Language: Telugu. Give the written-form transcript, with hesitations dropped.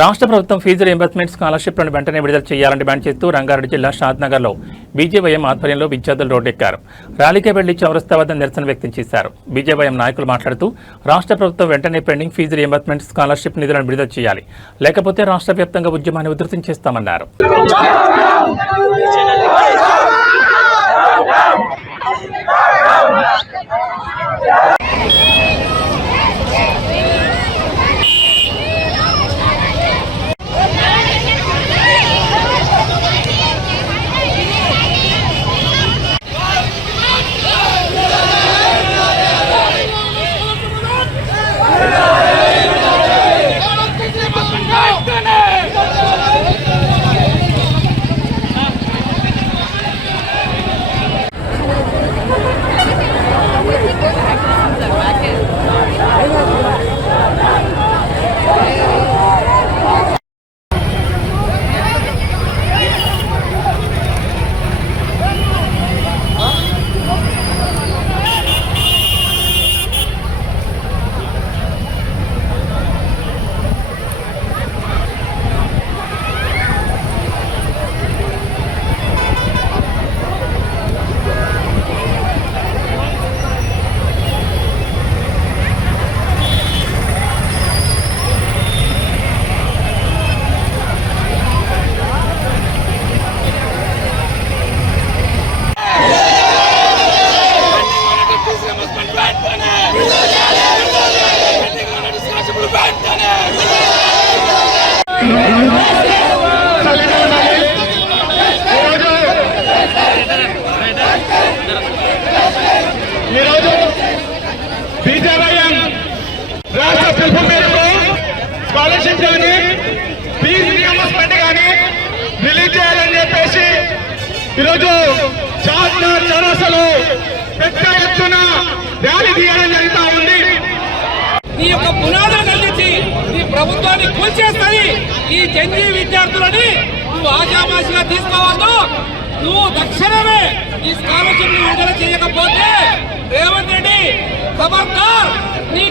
రాష్ట్ర ప్రభుత్వం ఫీజు రీయింబర్స్మెంట్ స్కాలర్షిప్లను వెంటనే విడుదల చేయాలని డిమాండ్ చేస్తూ రంగారెడ్డి జిల్లా షాద్నగర్లో బీజేవైఎం ఆధ్వర్యంలో విద్యార్థులు రోడ్డెక్కారు. రాలీకి వెళ్లి చౌరస్తా వద్ద నిరసన వ్యక్తం చేశారు. బీజేవైఎం నాయకులు మాట్లాడుతూ రాష్ట్ర ప్రభుత్వం వెంటనే పెండింగ్ ఫీజు రీయింబర్స్మెంట్ స్కాలర్షిప్ నిధులను విడుదల చేయాలి, లేకపోతే రాష్ట్ర వ్యాప్తంగా ఉద్యమాన్ని ఉధృతం చేస్తామన్నారు. బీజేవైఎం రాష్ట్ర పిలుపు మేరకు స్కాలర్షిప్ కానీ ఫీజు రీయింబర్స్మెంట్ కానీ రిలీజ్ చేయాలని చెప్పేసి ఈరోజు షాద్నగర్ చౌరస్తాలో పెద్ద ఎత్తున ర్యాలీ తీయడం జరుగుతూ ఉంది. ఈ యొక్క పునాదులు కల్పించి ఈ ప్రభుత్వాన్ని కూల్చేస్తుంది. ఈ జంజీ విద్యార్థులని నువ్వు ఆశామాషిగా తీసుకోవద్దు. నువ్వు తక్షణమే ఈ స్కాలర్షిప్ విడుదల చేయకపోతే రేవంత్ రెడ్డి ఖబర్దార్, నీ